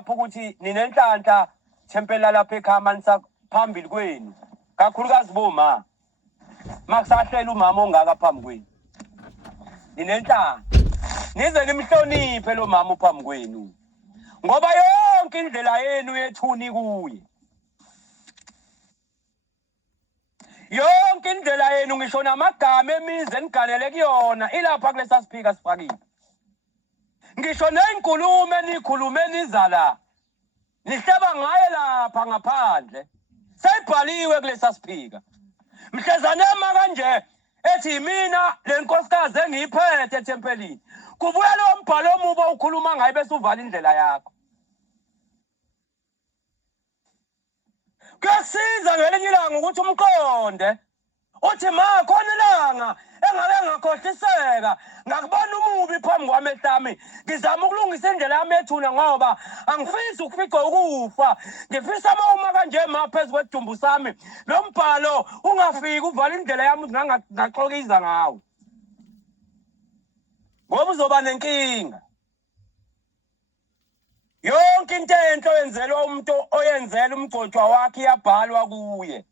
lapho ukuthi ninenhlanhla thempela lapha ekhaya manisa phambili kwenu kakhulukazi boma makusahlela umama ongaka phambi kwenu ninenhlanhla nize nimhloniphe lo mama phambi kwenu ngoba yonke indlela yenu yethuni kuye yonke indlela yenu ngisho namagama emizi eniganele kuyona ilapha kulesa siphika sifakile ngisho nezinkulumo enikhulume nizala nihleba ngaye lapha ngaphandle seyibhaliwe kulesa siphika mhlezane kanje ethi mina lenkosikazi engiyiphethe ethempelini kubuya lo mbhalo omubo ukhuluma ngaye bese uvala indlela yakho kuyasiza ngelinye ilanga ukuthi umqonde uthi ma khona ilanga engake ngakhohliseka ngakubona umubi phambi kwami ehlami ngizama ukulungisa indlela yami ethuna ngoba angifisi ukufica ukufa ngifisa uma kanje ma phezu kwedumbu sami lo mbhalo ungafiki uvala indlela yami ngaxokiza ngawo ngoba uzoba nenkinga yonke into enhle oyenzelwa umuntu oyenzela umgcotshwa wakhe iyabhalwa kuye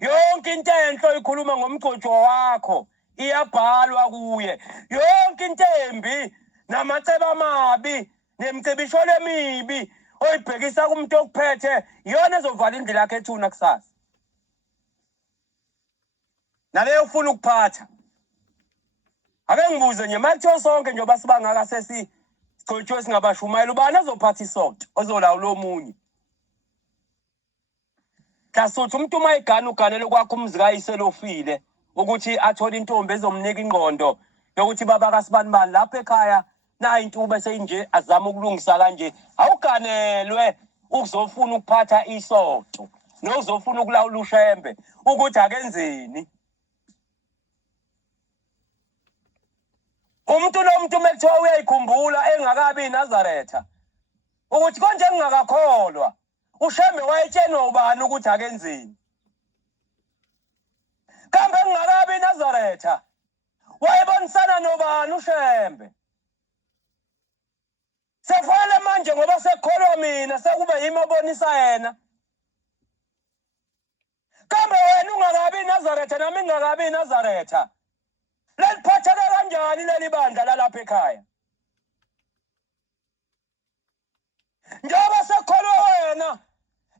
yonke into enhle oyikhuluma ngomgcotshwa wakho iyabhalwa kuye yonke into embi namacebo amabi nemicibisholo emibi oyibhekisa kumuntu okuphethe yona ezovala indlela yakhe ethuna kusasa naleyo ufuna ukuphatha ake ngibuze nje makuthiwa sonke njengoba sibangaka gcotshwe singabashumayela ubani azophatha isonto ozolawula omunye Hlasuthi umuntu uma egana uganele kwakho umzi kayiselofile ukuthi athole intombi ezomnika ingqondo yokuthi baba kasibani bani lapha ekhaya na intuba eseyinje azama ukulungisa kanje awuganelwe ukuzofuna ukuphatha isonto nozofuna ukulawula ushembe ukuthi akenzeni umuntu nomuntu mekuthiwa uyayikhumbula engakabi iNazaretha ukuthi konje ngingakakholwa ushembe wayetshenwa ubani ukuthi akenzeni kambe ngingakabi iNazaretha wayebonisana nobani ushembe sefanele manje ngoba sekholwa mina sekube yimi obonisa yena kambe wena ungakabi iNazaretha nami ngingakabi iNazaretha leliphatheka kanjani leli bandla lalapha ekhaya njengoba sekholwa wena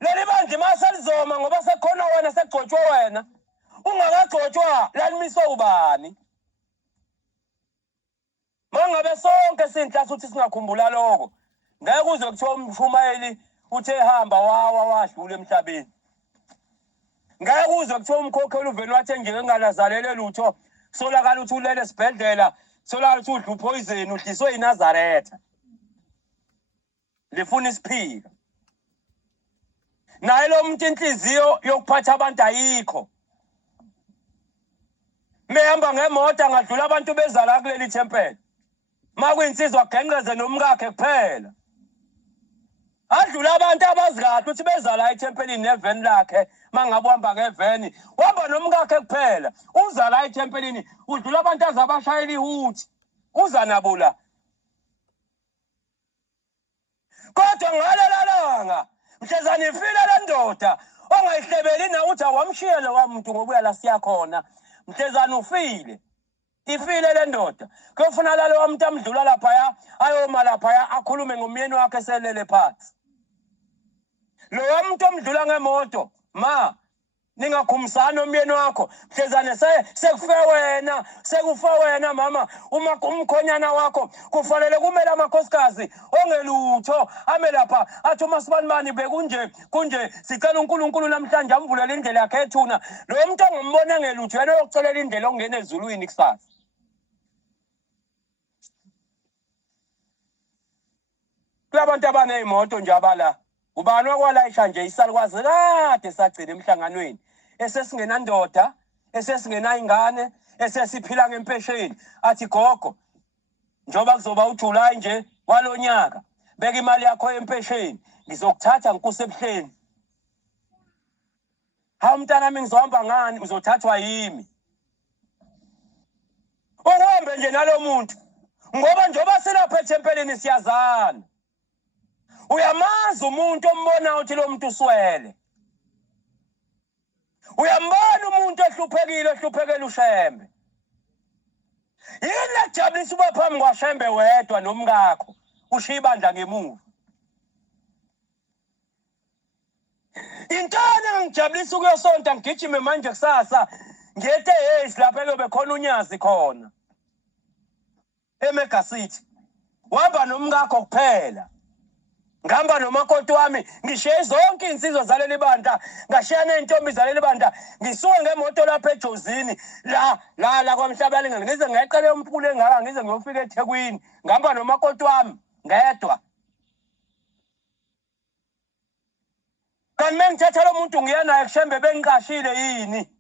leli bandla maselizoma ngoba sekhona wena segcotshwe wena ungakagcotshwa lalimiswe ubani mangabe sonke sinhlahla uthi singakhumbula lokho ngeke kuze kuthiwa umshumayeli uthe hamba wadlula emhlabeni ngeke kuze kuthiwa umkhokheli uveni wathi nje engalazalele lutho solakala uthi ulele esibhedlela solakala uthi udla upoison udliswe iNazaretha lifuna isiphika naye lo muntu inhliziyo yokuphatha abantu ayikho mehamba ngemoto angadlula abantu bezala kuleli thempeli makuyinsizwa genqeze nomkakhe kuphela adlula abantu abazi kahle ukuthi bezala ethempelini neveni lakhe mangabe uhamba ngeveni uhamba nomkakhe kuphela uzala ethempelini udlula abantu azabashayela ihuthi uza nabo la kodwa ngalela langa mhlezane ifile le ndoda ongayihlebeli na uthi awamshiyele wamuntu ngobuya la siyakhona mhlezane ufile ifile le ndoda kufuna lalo wamuntu amdlula lapha ayoma lapha akhulume ngomyeni wakhe selele phansi lo wamuntu omdlula ngemoto ma ningakhumisana nomyeni wakho mhlezane sekufe wena mama uma umkhonyana wakho kufanele kumele amakhosikazi ongelutho ame lapha athi uma sibanibani bekunje sicela uNkulunkulu namhlanje amvulele indlela yakhe ethuna lo muntu ongumbona ngelutho yena yokucelela indlela ongena ezulwini kusasa kulabantu abanezimoto nje abala ubani wakwalayisha nje isalukwazi kade sagcina emhlanganweni esesingena ndoda esesingena ingane esesiphila ngempesheni athi gogo njoba kuzoba uJuly nje walonyaka beka imali yakho empesheni ngizokuthatha ngikuse ebuhleni mntana nami ngizohamba ngani uzothathwa yimi uhambe nje nalomuntu ngoba njoba silapha ethempelini siyazana uyamazi uyamazi umuntu ombona uthi lo muntu uswele. Uyambona umuntu ehluphekele uShembe. Yini lejabulisa uba phambi kwaShembe wedwa nomkakho ushiya ibandla ngemuva. Intana ngijabulisa ukuyosonta ngigijime manje kusasa ngethe hey lapha kuyobe khona unyazi khona. eMega City. Wahamba nomkakho kuphela. Ngihamba nomakoti wami ngishiye zonke insizwa zaleli bandla, ngashiya nentombi zaleli bandla, ngisuke ngemoto lapha eJozini la kwaMhlabelanga ngize ngeqele umphule engaka ngize ngiyofika eThekwini. Ngihamba nomakoti wami ngedwa. Kanti mengithatha lo muntu ngiya naye kuShembe bengiqashile yini?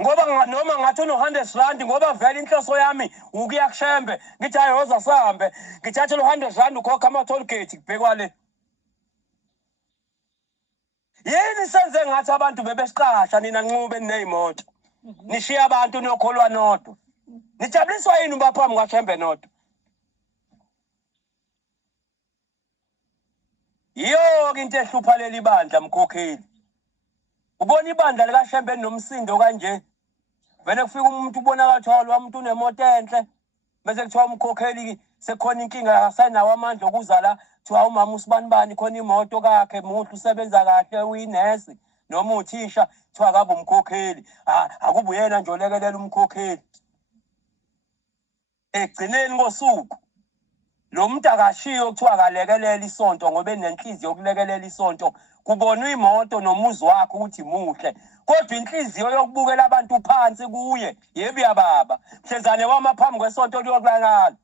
Ngoba noma ngathi uno100 ngoba vele inhloso yami ukuya kuShembe ngithi ayoza sihambe ngithathe lo 100 ukhokha ama toll gate kubhekwa le. Yini senze ngathi abantu bebesiqasha nina nqube nezimoto nishiya abantu nokholwa nodwa nijabuliswa yini baphambi kwaShembe nodwa? Iyo into ehlupha leli bandla mkhokheli. Ubona ibandla likaShembe nomsindo kanje. Vele kufika umuntu ubonakala ukuthi lo muntu unemoto enhle bese kuthiwa umkhokheli sekhona inkinga akasenawo amandla okuza la kuthiwa umama usibanibani khona imoto kakhe muhle usebenza kahle uyinesi noma uthisha kuthiwa akabe umkhokheli. Akuba uyena nje olekelela umkhokheli. Egcineni kosuku lo muntu akashiyo kuthiwa akalekelela isonto ngoba enenhliziyo yokulekelela isonto. Kubona imoto nomuzi wakhe ukuthi muhle kodwa inhliziyo yokubukela abantu phansi kuye yebi yababa mhlezane wamaphambi kwesonto liyokulala.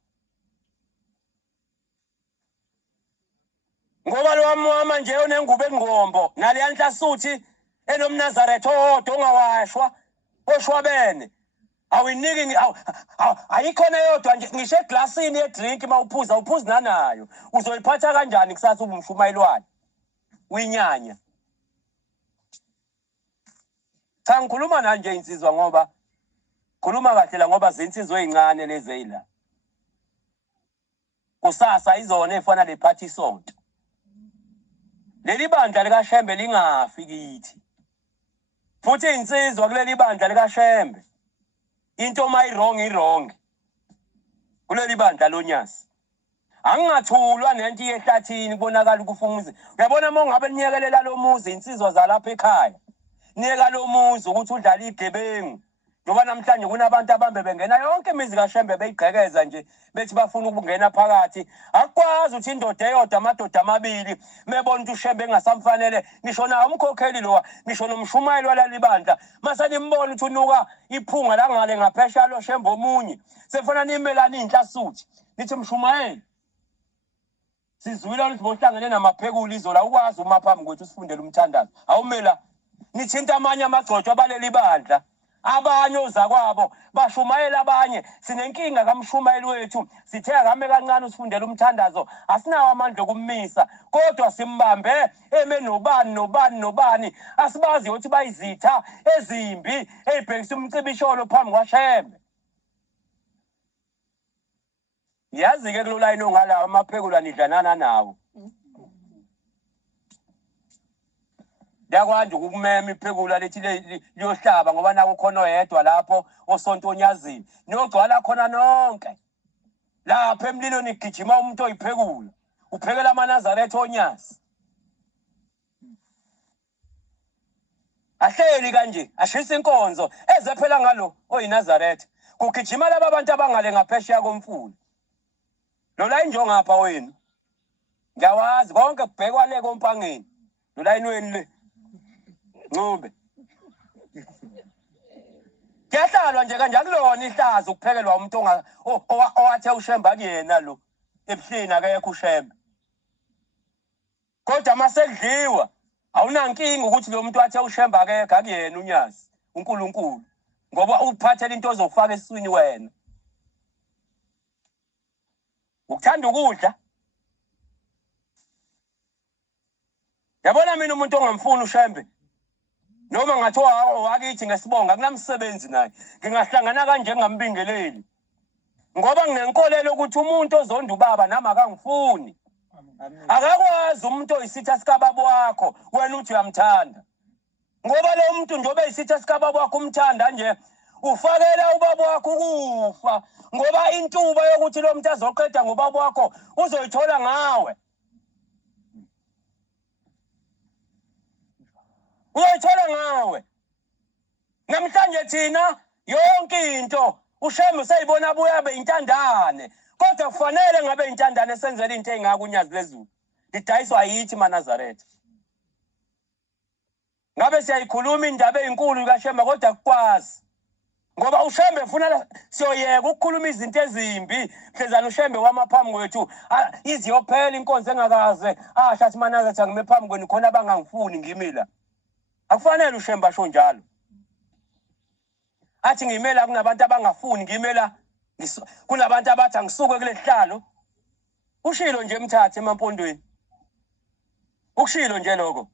Ngoba lo wami nje onengubo engqombo naleya nhlasuthi enomNazaretha owodwa ongawashwa oshwabene awuyiniki ayikhona yodwa nje ngisho eglasini yedrink mawuphuza uphuzi nanayo uzoyiphatha kanjani kusasa ubumshumayelwane uyinyanya. Cha ngikhuluma nanje insizwa ngoba khuluma kahle la ngoba zinsizwe ezincane lezi ezila. Kusasa izona efana lephathi isonto. Leli bandla likaShembe lingafi kithi. Futhi insizwa kuleli bandla likaShembe into wrong kuleli bandla lonyasi. Angingathulwa nento yehlathini kubonakala ukufumuzi. Uyabona mongabe niyekelela lo muzi insizwa zalapha ekhaya. Niyeka lo muzi ukuthi udlala igebengu. Ngoba namhlanje kunabantu abambe bengena yonke imizi kaShembe beyigqekeza nje bethi bafuna ukungena phakathi. Akwazi ukuthi indoda eyodwa amadoda amabili mebona ukuthi uShembe engasamfanele ngisho nawo umkhokheli lo ngisho nomshumayeli waleli bandla mase nimbona ukuthi unuka iphunga la ngale ngaphesha lo Shembe omunye sefuna nimelana inhlasuthi nithi mshumayeli sizwile ukuthi bohlangene namaphekula izola ukwazi uma phambi kwethu sifundele umthandazo awumela nithinta amanye amagcotshwa abaleli bandla abanye ozakwabo bashumayela abanye sinenkinga kamshumayeli wethu sithe akame kancane usifundele umthandazo asinawo amandla okummisa kodwa simbambe eme nobani asibazi ukuthi bayizitha ezimbi ezibhekisa umcibisholo phambi kwaShembe. Yazi ke kulo line ongalawo amaphekula nidlanana nawo. Yakwanje ukumema iphekula lethi liyohlaba ngoba naku khona oyedwa lapho osonto onyazini. Niyogcwala khona nonke. Lapha emlilo nigijima umuntu oyiphekula. Uphekela amaNazaretha onyazi. Ahleli kanje ashisa inkonzo eze phela ngalo oyinazaretha. Kugijima laba abantu abangale ngaphesheya komfula. Lo line njongapha wenu. Ngiyawazi konke kubhekwa le kompangeni. Lo line wenu le. Ncube. Kuyahlalwa nje kanje akulona ihlazo ukuphekelwa umuntu owathi uShembe akuyena lo. Ebuhlini akekho uShembe. Kodwa masekudliwa awunankinga ukuthi lo muntu wathi uShembe akekho akuyena unyazi uNkulunkulu ngoba uphathela into ozofaka esiswini wena. Ukuthanda ukudla. Yabona mina umuntu ongamfuni uShembe. Noma ngathiwa wakithi ngesibonga kunamsebenzi naye. Ngingahlangana kanje ngingambingeleli. Ngoba nginenkolelo ukuthi umuntu ozonda ubaba nami akangifuni. akakwazi umuntu oyisitha sikababa wakho wena uthi uyamthanda ngoba lo muntu njobe isitha sikababa wakho umthanda nje ufakela ubaba wakho ukufa ngoba intuba yokuthi lo muntu azoqeda ngobaba wakho uzoyithola ngawe uyoyithola ngawe namhlanje thina yonke into uShembe usayibona abuya abe intandane kodwa kufanele ngabe intandane senzele into engaka unyazi lezulu lidayiswa yithi maNazaretha ngabe siyayikhuluma indaba ezinkulu kaShembe kodwa kukwazi ngoba uShembe ufuna siyoyeka ukukhuluma izinto ezimbi hlezana uShembe wamaphambi kwethu iziyophela inkonzo engakaze shathi maNazaretha ngime phambi kwenu khona abangangifuni ngimila akufanele uShembe asho njalo athi ngimela kunabantu abangafuni ngimela kunabantu abathi angisuke kulesihlalo ushilo nje emthathe emampondweni ukushilo nje lokho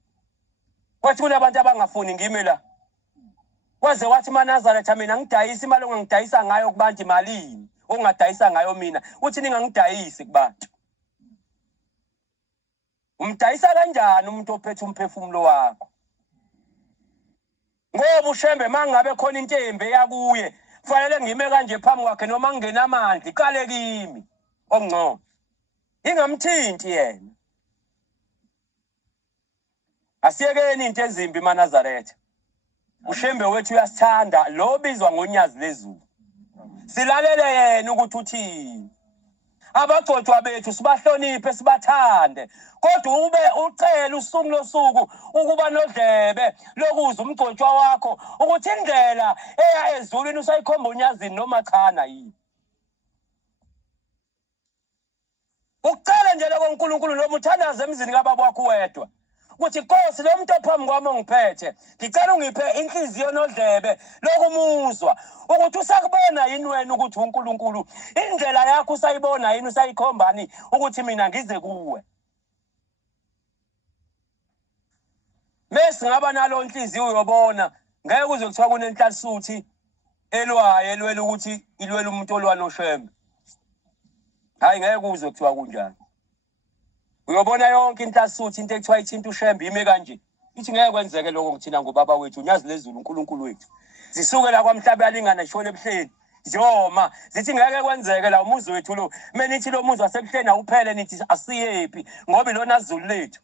kwathi kunabantu abangafuni ngimela kwaze wathi maNazaretha mina ngidayisa imali ongangidayisa ngayo kubantu imalini ongadayisa ngayo mina uthi ningangidayisi kubantu umdayisa kanjani umuntu ophethe umphefumulo wakho ngoba uShembe mangabe khona into embe yakuye kufanele ngime kanje phambi kwakhe noma ngingena amandla iqale kimi ongcono ingamthinti yena asiyekeni into ezimbi maNazaretha uShembe wethu uyasithanda lo bizwa ngonyazi lezulu silalele yena ukuthi uthini abagcotshwa bethu sibahloniphe sibathande kodwa ube ucela usuku losuku ukuba nodlebe lokuzwa umgcotshwa wakho ukuthi indlela eya ezulwini usayikhomba unyazini noma chana yini ucela nje lokho uNkulunkulu noma uthandaze emzini kababa wakho wedwa ukuthi Nkosi lo muntu ophambi kwami ongiphethe ngicela ungiphe inhliziyo nodlebe lokumuzwa ukuthi usakubona yini wena ukuthi uNkulunkulu indlela yakho usayibona yini usayikhombani ukuthi mina ngize kuwe mase ngaba nalo inhliziyo uyobona ngeke kuze kuthiwa kunenhlansuthi elwaye elwela ukuthi ilwela umuntu olwa noShembe hayi ngeke kuze kuthiwa kunjani uyobona yonke inhlansuthi into ekuthiwa ithinta uShembe ime kanje ithi ngeke kwenzeke lokho kuthina ngobaba wethu unyazi lezulu uNkulunkulu wethu zisuke la kwaMhlaba yalingana ishone ebuhleni ziyoma zithi ngeke kwenzeke la umuzi wethu lo menithi lo muzi wasebuhleni awuphele nithi asiyephi ngoba ilona zulu lethu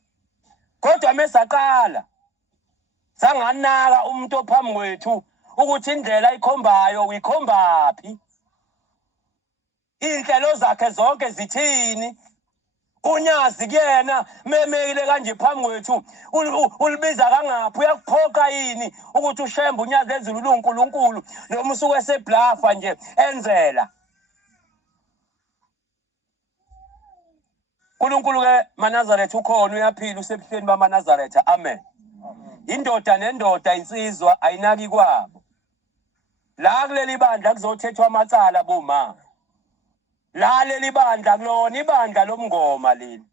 kodwa mesaqala sanganaka umuntu ophambi kwethu ukuthi indlela ikhombayo uyikhombaphi inhlelo zakhe zonke zithini unyazi kuyena memekile kanje phambi kwethu ulibiza kangaphi uyakuphoqa yini ukuthi uShembe unyazi ezulu uNkulunkulu noma usuke eseblafa nje enzela uNkulunkulu ke maNazaretha ukhona uyaphila usebuhleni bamaNazaretha amen indoda nendoda insizwa ayinaki kwabo la kuleli bandla kuzothethwa amacala boma la leli bandla kulona ibandla lomngoma leli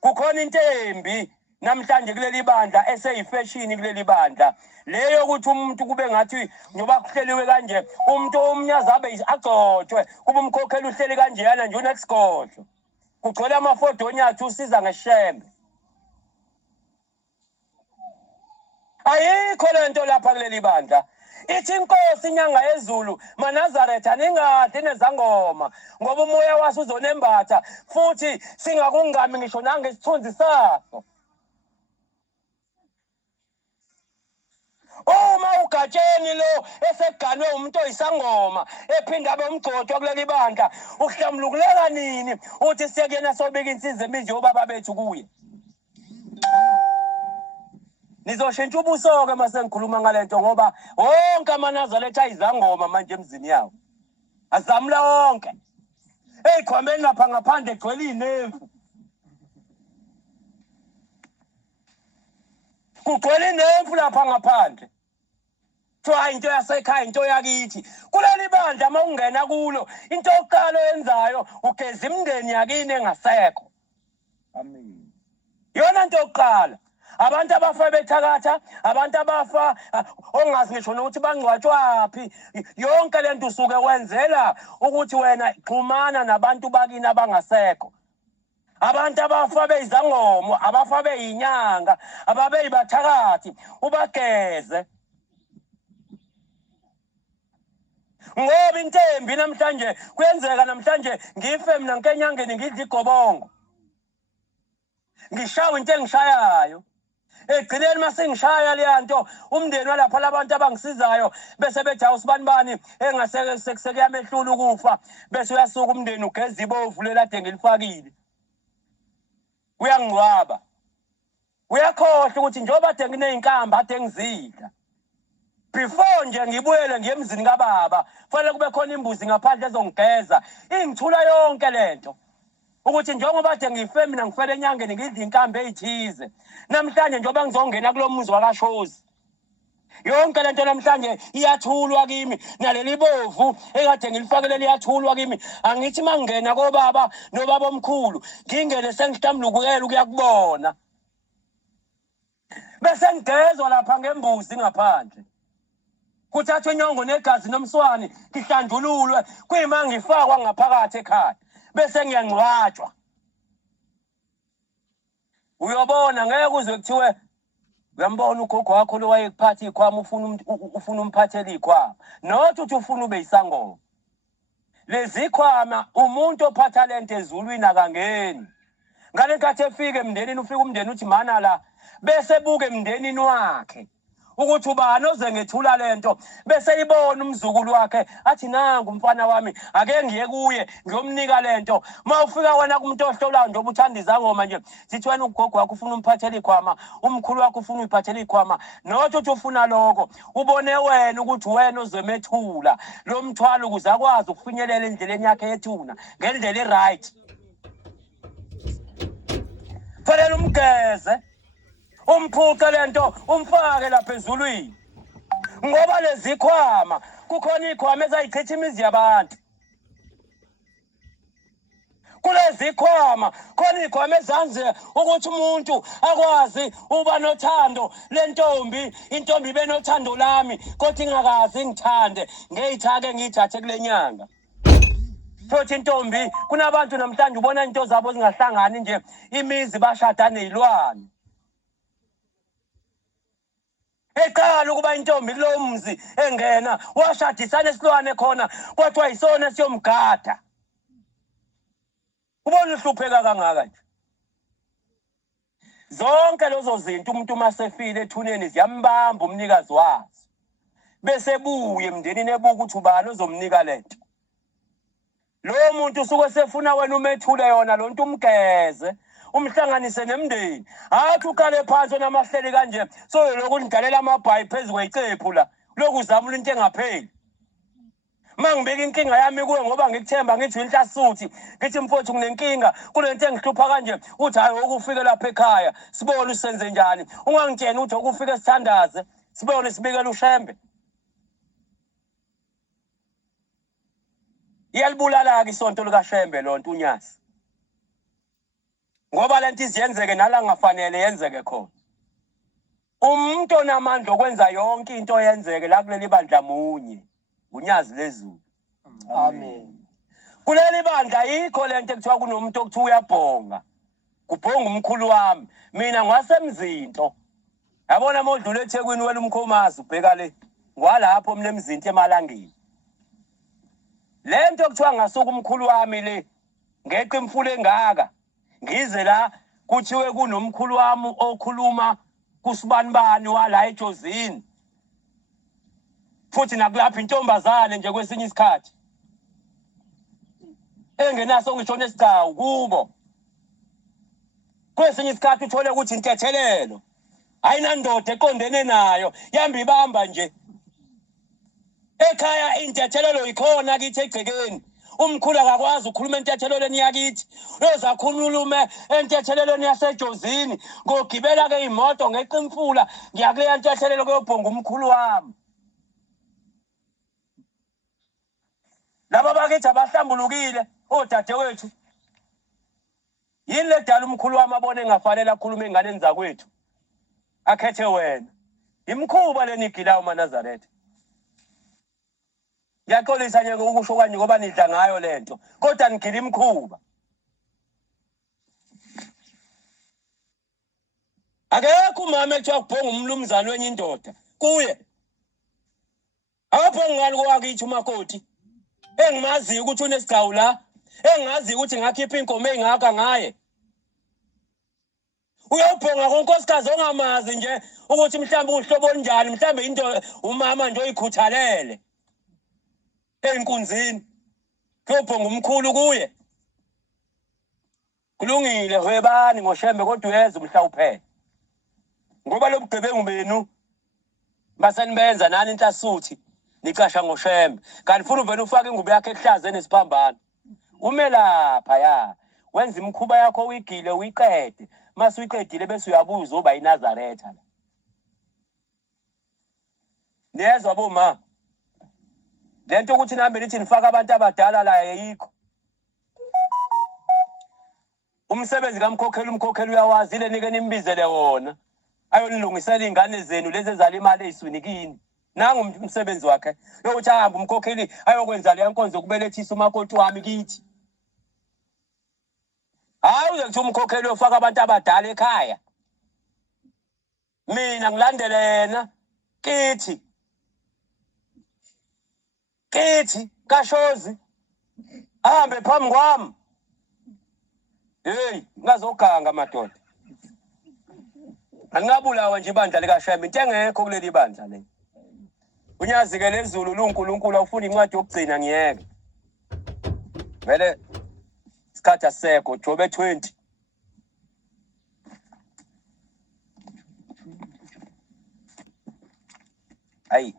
kukhona into embi namhlanje kuleli bandla eseyifashini kuleli bandla leyo ukuthi umuntu kube ngathi njoba kuhleliwe kanje umuntu omnyazi abe agcotshwe kuba umkhokheli uhleli kanjeyana nje unesigodlo kugcwele amafoto onyathi usiza ngeShembe ayikho lento lapha kuleli bandla ithi inkosi inyanga yezulu maNazaretha ningadli nezangoma ngoba umoya waso uzonembatha futhi singakungami ngisho nangesithunzi saso uma ugatsheni lo eseganwe umuntu oyisangoma ephinda abe umgcotshwa kuleli bandla uhlambulukuleka nini uthi siyekena sobika insizwe emizi yobaba bethu kuye nizoshintsha ubuso-ke mase ngikhuluma ngalento ngoba wonke amaNazaretha ayizangoma manje emzini yawo azamla wonke eyikhwambeni lapha ngaphandle egcwele inemfu kugcwele inemfu lapha ngaphandle kuthiwa into yasekhaya into yakithi kuleli bandla uma ungena kulo into yokuqala oyenzayo ugeza imindeni yakini engasekho amen yona into yokuqala abantu abafa bethakatha abantu abafa ongazi ngisho nokuthi bangcwatshwaphi yonke lento usuke wenzela ukuthi wena xhumana nabantu bakini abangasekho abantu abafa beyizangomo, abafa beyinyanga, ababeyibathakathi, ubageze. Ngoba intembi namhlanje kuyenzeka namhlanje ngife mina nkenyangeni ngidla igobongo, ngishawe into engishayayo. Egcineni masengishaya leya nto umndeni walapha labantu abangisizayo bese bethi awusibanibani engaseke yamehlula ukufa, bese uyasuka umndeni ugeza ibovu lelade ngilifakile. Uyangcwaba, uyakhohlwa ukuthi njengoba ade ngineyinkamba ade ngizidla. Before nje ngibuyele ngiye emzini kababa kufanele kube khona imbuzi ngaphandle ezongigeza ingithula yonke lento, ukuthi njengoba ade ngife mina ngifele enyangeni ngidla inkambi eyithize, namhlanje njengoba ngizongena kulo muzi wakashozi yonke lento namhlanje iyathulwa kimi, naleli bovu ekade ngilifakele liyathulwa kimi. Angithi mangena kobaba nobaba omkhulu ngingene sengihlambulukela ukuyakubona, bese ngigezwa lapha ngembuzi ngaphandle, kuthathwe inyongo negazi nomswani ngihlanjululwe kuyima ngifakwa ngaphakathi ekhaya, bese ngiyangcwatshwa. Uyobona ngeke uzwe kuthiwe uyambona ugogo wakho lo wayekuphatha ikhwama ufuna umphathele ikhwama, nothi uthi ufuna ube yisangoma. Lezi khwama umuntu ophatha lento ezulwini akangeni. Ngale nkathi efike emndenini, ufika umndeni uthi mana la, bese buke emndenini wakhe ukuthi ubani oze ngethula lento, bese ibona umzukulu wakhe athi nangu umfana wami ake ngiye kuye ngiyomnika lento. Mawufika wena kumuntu ohlolayo njengoba uthanda izangoma nje, sithi wena ugogo wakho ufuna umphathele ikhwama, umkhulu wakho ufuna uyiphathele ikhwama, nothi uthi ufuna lokho ubone wena ukuthi wena ozemethula lo mthwalo ukuze akwazi ukufinyelela endleleni yakhe yethuna ngendlela eright. Fanele umgeze, umphuce lento, umfake lapha ezulwini, ngoba lezi khwama kukhona ikhwama ezayichitha imizi yabantu. Kulezi khwama khona ikhwama ezanze ukuthi umuntu akwazi uba nothando lentombi, intombi benothando lami kodwa ingakazi ngithande ngeyithake ngiyithathe kule nyanga. Futhi intombi kunabantu namhlanje ubona into zabo zingahlangani nje, imizi bashada nezilwane. Eqala ukuba intombi kulo mzi engena washadisana esilwane khona kodwa isona esiyomgada. Ubona uhlupheka kangaka nje. Zonke lezo zinto umuntu masefile ethuneni ziyambamba umnikazi wazo, bese buye emndenini ebuka ukuthi ubani ozomnika lento. Lo muntu usuke sefuna wena umethule yona lo nto, umgeze umhlanganise nemndeni, athi uqale phansi namahleli kanje so lokhu nidalela amabhayi phezulu kwecephu la lokhu uzamula into engapheli. Mangibeka inkinga yami kuwe ngoba ngikuthemba ngithi inhlasuthi ngithi mfowethu nginenkinga kulento engihlupha kanje, uthi hayi ukufika lapha ekhaya sibone usenze njani, ungangitsheni uthi ukufika sithandaze sibone sibikele ushembe. Iyalibulala-ke isonto likaShembe lonto uNyasi, ngoba lento iziyenzeke nala ngafanele yenzeke khona. Umuntu onamandla okwenza yonke into yenzeke la kuleli bandla munye uNyazi lezulu. Amen. Kuleli bandla yikho lento ekuthiwa kunomuntu okuthiwa uyabhonga, kubhonga umkhulu wami. Mina ngwasemzinto, yabona modlule eThekwini wena uMkhomazi ubheka le ngwalapho mina emzinto eMalangeni. Lento kuthiwa ngasuka umkhulu wami le ngeqa imfule engaka ngize la kuthiwe kunomkhulu wami okhuluma kusibanibani wala eJozini, futhi nakulapha intombazane nje kwesinye isikhathi engenaso ngisho nesigcawu kubo. Kwesinye isikhathi uthole ukuthi intethelelo ayinandoda eqondene nayo, yamba ibamba nje. Ekhaya intethelelo ikhona kithi egcekeni, umkhulu akakwazi ukukhuluma entethelelweni yakithi, uyoza khulume entethelelweni yaseJozini ngogibela-ke imoto ngeqa imfula ngiya kuleya ntethelelo kuyobhonga umkhulu wami. Laba bakithi abahlambulukile odadewethu, yini ledala umkhulu wami abone engafanele akhulume enganeni zakwethu akhethe wena? Imkhuba lenigilayo uManazaretha. Ngiyaxolisa nje ukusho kanje ngoba nidla ngayo lento, kodwa nigila imkhuba. Akekho umama ekuthiwa kubhonga umlumzane wenye indoda kuye. Awabhonga ngani kowakithi umakoti? Engimaziyo ukuthi unesigcawu la. Engaziyo ukuthi ngakhipha inkomo engaka ngaye. Uyobhonga konkosikazi ongamazi nje ukuthi mhlawumbe uhlobo onjani, mhlawumbe into umama nje oyikhuthalele enkunzini. Uyobhonga umkhulu kuye. Kulungile hwebani ngoshembe kodwa uyeza umhla uphele. Ngoba lobugebengu benu basenibenza nani inhlasuthi nicasha ngoshembe. Kanti futhi uvela ufaka ingubo yakhe ehlaze nesiphambano. Ume lapha ya. Wenza imkhuba yakho uyigile uyiqede. Mase uyiqedile bese uyabuza uba iNazaretha la. Niyezwa boma. Lento ukuthi nihambe nithi nifaka abantu abadala la yikho. Umsebenzi umkhokheli uyawazile nike nimbizele wona. Ayolungisela ingane zenu lezi ezala imali eyiswinikini. Nangu umsebenzi wakhe. Yokuthi ahambe umkhokheli ayokwenza le nkonzo kubelethisa umakoti wami kithi. Hayi uze kuthi umkhokheli uyofaka abantu abadala ekhaya. Mina ngilandele yena kithi. Kithi kashozi. Ahambe phambi kwami. Hey, ngazoganga madoda. Angabulawa nje ibandla likaShembe into engekho kuleli bandla le. Unyazi ke lezulu uNkulunkulu awufuna incwadi yokugcina ngiyeke. Vele isikhathi asekho Jobe 20. Hayi.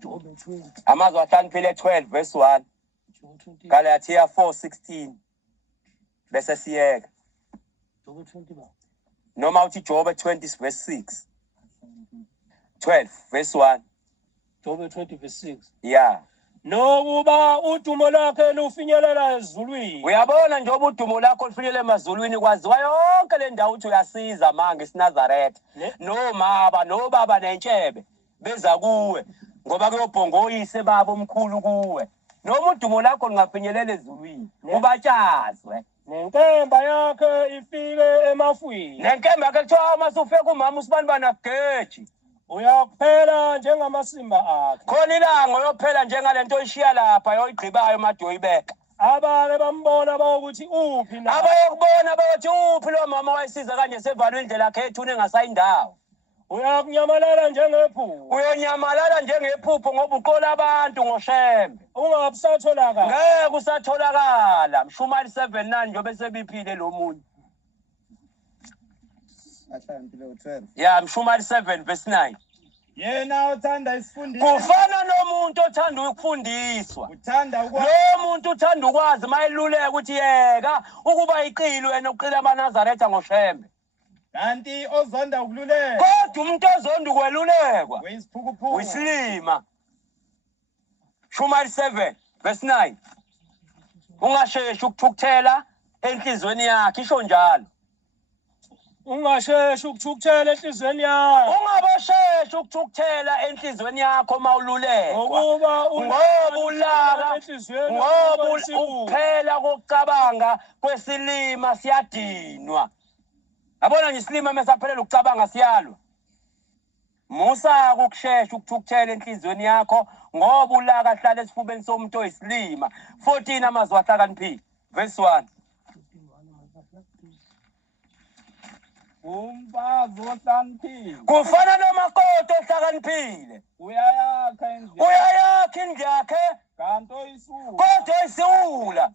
Jobe 20. Amazwi ahlaniphile 12 verse 1. Galatia 4:16. Bese siyeka. Jobe 20 ba. Noma uthi Jobe 20 verse 6. 12 verse 1. Jobe 20 verse 6. Yeah. Nokuba udumo lakhe lufinyelela ezulwini. Uyabona njengoba udumo lakho lufinyelela emazulwini kwaziwa yonke le ndawo uthi uyasiza manje iNazaretha. Nomaba nobaba nentshebe beza kuwe ngoba kuyobhonga oyise babo omkhulu kuwe. Noma udumo lakho lungafinyelela ezulwini ubatshazwe. Nenkemba yakhe ifike emafwini. Nenkemba yakhe kuthiwa uma usufika umama usibanibana geji. Uyakuphela njengamasimba akhe. Khona ilanga uyophela njengalento oyishiya lapha yoyigqibayo manje uyibeka. Abake bambona bayokuthi uphi na. Abayokubona bayothi uphi lo mama wayisiza kanje sevalwe indlela yakhe ethune engasayindawo. Uyakunyamalala njengephupho. Uyonyamalala njengephupho ngoba uqola abantu ngoshembe. Ungabusatholakala. Ngeke usatholakala. Mshumali 7:9 njobe sebiphile lo muntu. Yeah, Mshumali 7 verse 9. Yena uthanda isifundiswa. Kufana nomuntu othanda ukufundiswa. Uthanda ukwazi. Lo muntu uthanda ukwazi mayeluleka ukuthi yeka ukuba iqili wena uqila amaNazaretha ngoshembe. Kanti ozonda ukululeka. Kodwa umuntu ozonda ukwelulekwa. Wesiphukuphuku. Wisilima. Mshumali 7 verse 9. Ungasheshi ukuthukuthela enhlizweni yakhe isho njalo. Ungasheshi ukuthukuthela enhlizweni yakho. Ungabasheshi ukuthukuthela enhlizweni yakho mawululekwa. Ngoba ulaka enhlizweni ngoba ukuphela kokucabanga kwesilima siyadinwa. Yabona nje isilima mesaphelela ukucabanga siyalwa. Musa ukushesha ukuthukuthela enhlizweni yakho ngoba ulaka hlala esifubeni somuntu oyisilima. 14 amazwi ahlakaniphile verse 1. Umfazi ohlaniphile. Kufana nomakoti ohlakaniphile. Uyayakha indlu yakhe. Kanti oyisula. Kodwa oyisula.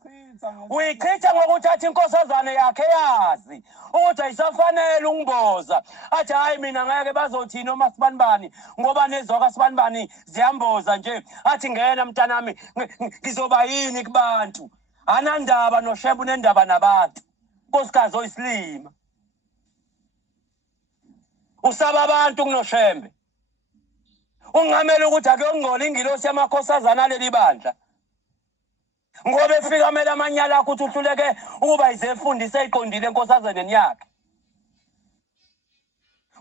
Uyichitha ngokuthatha inkosazane yakhe yazi ukuthi ayisafanele ungimboza. Athi hayi mina ngeke bazothi noma sibanibani ngoba nezwa kaSibanibani ziyamboza nje. Athi ngena mntanami ngizoba yini kubantu. Anandaba noShembe unendaba nabantu. Nkosikazi oyisilima. Usaba abantu kunoShembe. Ungamela ukuthi akuyongcola ingilosi yamakhosazana leli bandla. Ngoba efika amela amanyala akho ukuthi uhluleke ukuba izefundise eziqondile enkosazaneni yakhe.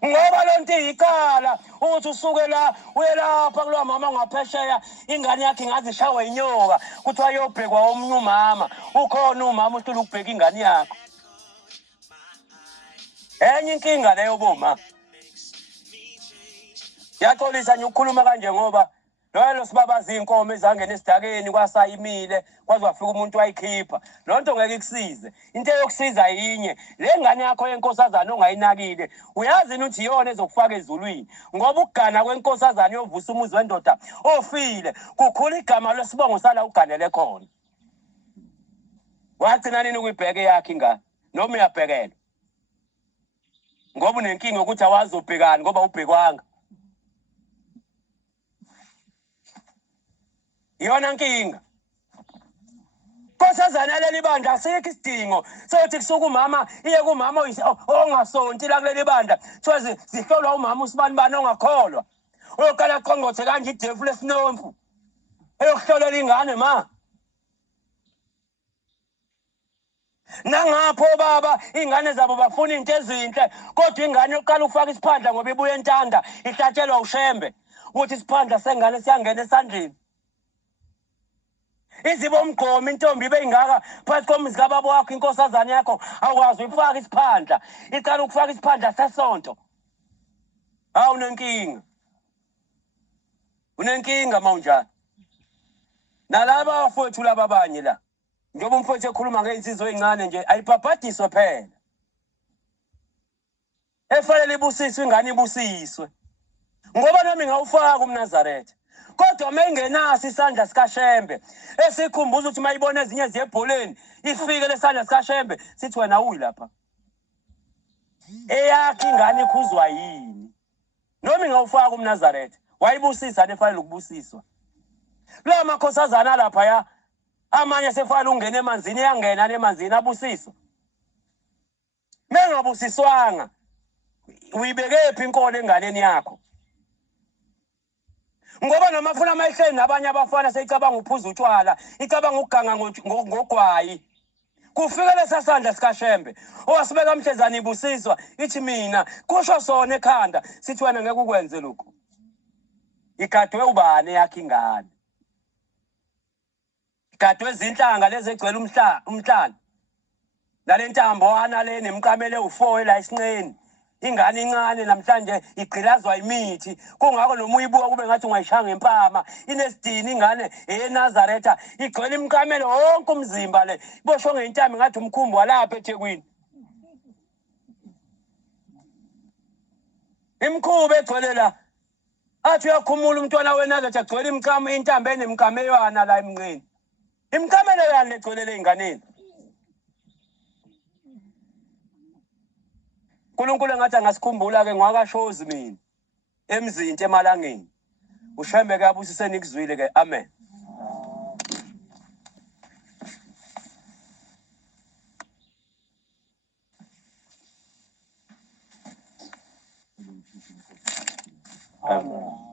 Ngoba lonto iyikhala ukuthi usuke la uye lapha kulo mama ngaphesheya ingane yakhe ngazi ishawe inyoka kuthiwa yobhekwa omunye umama ukhona umama uhlula ukubheka ingane yakho. enye inkinga leyo boma yaxolisa nje ukukhuluma kanje ngoba lo sibabazi inkomo ezangena esidakeni kwasayimile kwaze wafika umuntu wayikhipha lonto ngeke ikusize into yokusiza yinye le ngane yakho yenkosazana ongayinakile uyazi ukuthi iyona ezokufaka ezulwini ngoba ukugana kwenkosazana yovusa umuzi wendoda ofile kukhula igama lesibongo sala uganele khona wagcina nini ukuyibheka yakhe ingane noma uyabhekela ngoba unenkinga ukuthi awazi ubhekani ngoba ubhekwanga iyona nkinga nkosazana leli bandla asikho isidingo sokuthi kusuka umama iye kumama ongasonti la kuleli bandla kuthiwa zihlolwa umama usibani ongakholwa uyokala qongqothe kanje idefu lesinomfu eyokuhlolela ingane ma nangapho baba ingane zabo bafuna into ezinhle kodwa ingane yokuqala ufaka isiphandla ngoba ibuye entanda ihlatshelwa ushembe ukuthi isiphandla sengane siyangena esandleni izibo umgqomo intombi ibe ingaka phakathi komuzi kababa wakho inkosazana yakho awukwazi ukufaka isiphandla icala ukufaka isiphandla sesonto unenkinga mawunjani nalaba bafowethu laba abanye la njengoba umfowethu ekhuluma ngeinsizwa ezincane nje ayibhabhadiswe phela efanele ibusiswe ingane ibusiswe ngoba nami ngawufaka umNazaretha kodwa mengenaso isandla sikaShembe esikhumbuza ukuthi mayibona ezinye ziyebholeni ifike lesandla sikaShembe sithi wena uyi lapha eyakhe ingane ikhuzwa yini noma ngawufaka umNazaretha wayibusisa nefanele ukubusiswa la makhosazana lapha ya amanye sefanele ungena emanzini yangena emanzini abusiswa mengabusiswanga uyibekephi inkolo enganeni yakho ngoba noma afuna amayihleni nabanye abafana seyicabanga uphuza utshwala icabanga ukuganga ngogwayi kufike lesasandla sikaShembe owasibeka Mhlezana ibusiswa ithi mina kusho sona ekhanda sithi wena ngeke ukwenze lokho igadwe ubani yakhe ingane igadwe izinhlanga lezi egcwele umhlana nalentambo ana le nemkamele u4 la isinqeni ingane incane namhlanje igqilazwa imithi kungako noma uyibuka kube ngathi ungayishanga empama inesidini ingane eNazaretha igcwele imkamelo wonke umzimba le iboshwe ngentamo ngathi umkhumbi walapha eThekwini imkhuba egcwele la athi uyakhumula umntwana weNazaretha agcwele imkamo intambo enemkameywana la emnqeni imkamelo yani egcwele einganeni uNkulunkulu engathi angasikhumbula ke ngwakashozi mina emzinti emalangeni uShembe ke abusise nikuzwile ke amen Amen.